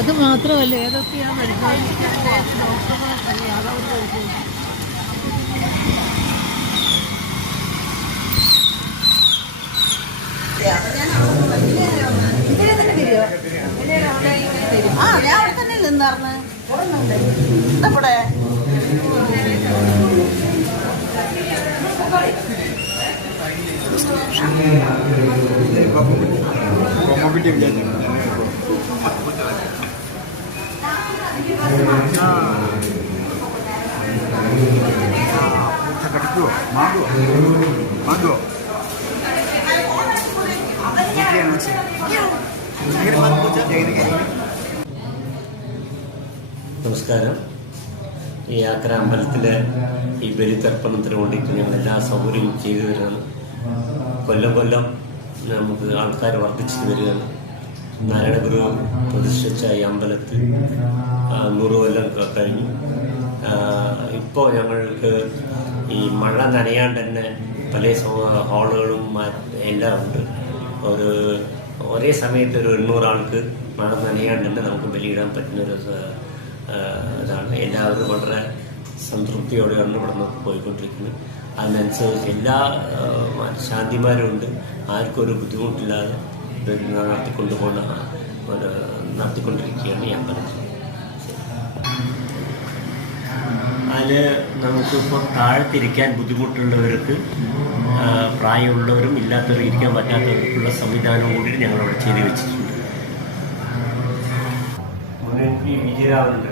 അത് മാത്രമല്ല ഏതൊക്കെയാണ് പരിശോധിക്കേണ്ടത് ഡോക്ടർമാർ അതവർ പരിശോധിക്കും. ഞാൻ അവിടെ തന്നെ നിന്നാർന്ന് ഇവിടെ നമസ്കാരം. ഈ യാത്ര അമ്പലത്തിലെ ഈ ബലിതർപ്പണത്തിന് വേണ്ടിയിട്ട് ഞങ്ങൾ എല്ലാ സൗകര്യവും ചെയ്തു തരുകയാണ്. കൊല്ലം നമുക്ക് ആൾക്കാർ വർദ്ധിച്ചു വരികയാണ്. നാരായണഗുരു പ്രതിഷ്ഠിച്ച ഈ അമ്പലത്തിൽ 100 കൊല്ലം കഴിഞ്ഞു. ഇപ്പോൾ ഞങ്ങൾക്ക് ഈ മഴ നനയാണ്ട് തന്നെ പല ഹാളുകളും എല്ലാം ഉണ്ട്. ഒരേ സമയത്ത് ഒരു 800 ആൾക്ക് മഴ നനയാണ്ട് തന്നെ നമുക്ക് ബലിയിടാൻ പറ്റുന്നൊരു ഇതാണ്. എല്ലാവരും വളരെ സംതൃപ്തിയോടെയാണ് ഇവിടെ നിന്ന് പോയിക്കൊണ്ടിരിക്കുന്നത്. അതിനനുസരിച്ച് എല്ലാ ശാന്തിമാരും ഉണ്ട്. ആർക്കും ഒരു ബുദ്ധിമുട്ടില്ലാതെ നടത്തിക്കൊണ്ടിരിക്കുകയാണ് ഈ അമ്പലത്തിൽ. അതിൽ നമുക്കിപ്പോൾ താഴത്തിരിക്കാൻ ബുദ്ധിമുട്ടുള്ളവർക്ക്, പ്രായമുള്ളവരും ഇല്ലാത്തവരും ഇരിക്കാൻ പറ്റാത്തവർക്കുള്ള സംവിധാനം കൂടി ഞങ്ങളവിടെ ചെയ്തു വെച്ചിട്ടുണ്ട്. മുൻപി വിജയരാവുണ്ട്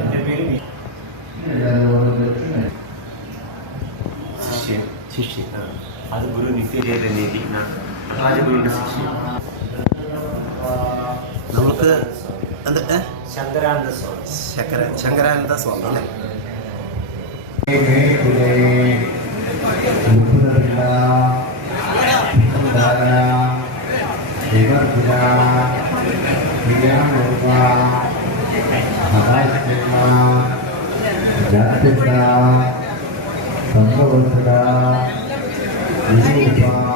എൻ്റെ പേര് ശിഷ്യ. അത് ഗുരു നിത്യജയതനേതി രാജഗുരുവിൻ്റെ ശിഷ്യ. നമുക്ക് ശങ്കരാനന്ദ സ്വാമി. ശങ്കരാനന്ദ സ്വാമി അല്ലേ? സംഭവ